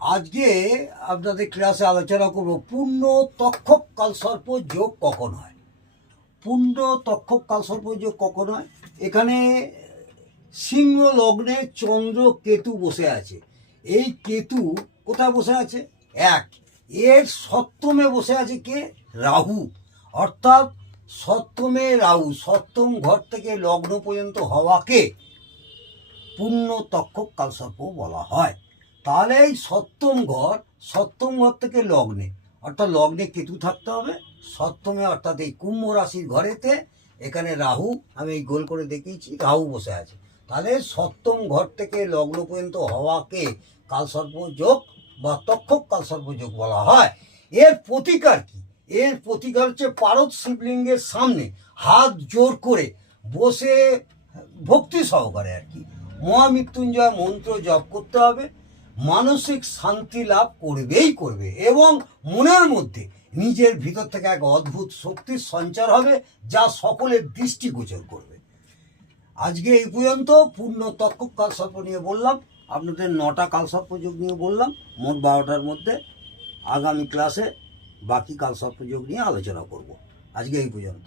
আজকে আপনাদের ক্লাসে আলোচনা করব পূর্ণ তক্ষক কালসর্প যোগ কখন হয়। পূর্ণ তক্ষক কালসর্প যোগ কখন হয়? এখানে সিংহ লগ্নে চন্দ্র কেতু বসে আছে। এই কেতু কোথায় বসে আছে? এক, এর সপ্তমে বসে আছে কে? রাহু। অর্থাৎ সপ্তমে রাহু, সপ্তম ঘর থেকে লগ্ন পর্যন্ত হওয়াকে পূর্ণ তক্ষক কালসর্প বলা হয়। তাহলে এই সপ্তম ঘর থেকে লগ্নে, অর্থাৎ লগ্নে কেতু থাকতে হবে, সপ্তমে অর্থাৎ এই কুম্ভ রাশির ঘরেতে এখানে রাহু, আমি এই গোল করে দেখিয়েছি, রাহু বসে আছে। তাহলে সপ্তম ঘর থেকে লগ্ন পর্যন্ত হওয়াকে কালসর্প যোগ বা তক্ষক কালসর্প যোগ বলা হয়। এর প্রতিকার কি? এর প্রতিকার হচ্ছে পারদ শিবলিঙ্গের সামনে হাত জোর করে বসে ভক্তি সহকারে আর কি মহামৃত্যুঞ্জয় মন্ত্র জপ করতে হবে। মানসিক শান্তি লাভ করবে এবং মনের মধ্যে নিজের ভিতর থেকে এক অদ্ভুত শক্তির সঞ্চার হবে, যা সকলের দৃষ্টিগোচর করবে। আজকে এই পর্যন্ত পূর্ণ তক্ষক কালসর্প নিয়ে বললাম, আপনাদের 9টা কালসর্প যোগ নিয়ে বললাম, মোট 12টার মধ্যে। আগামী ক্লাসে বাকি কালসর্প যোগ নিয়ে আলোচনা করব। আজকে এই পর্যন্ত।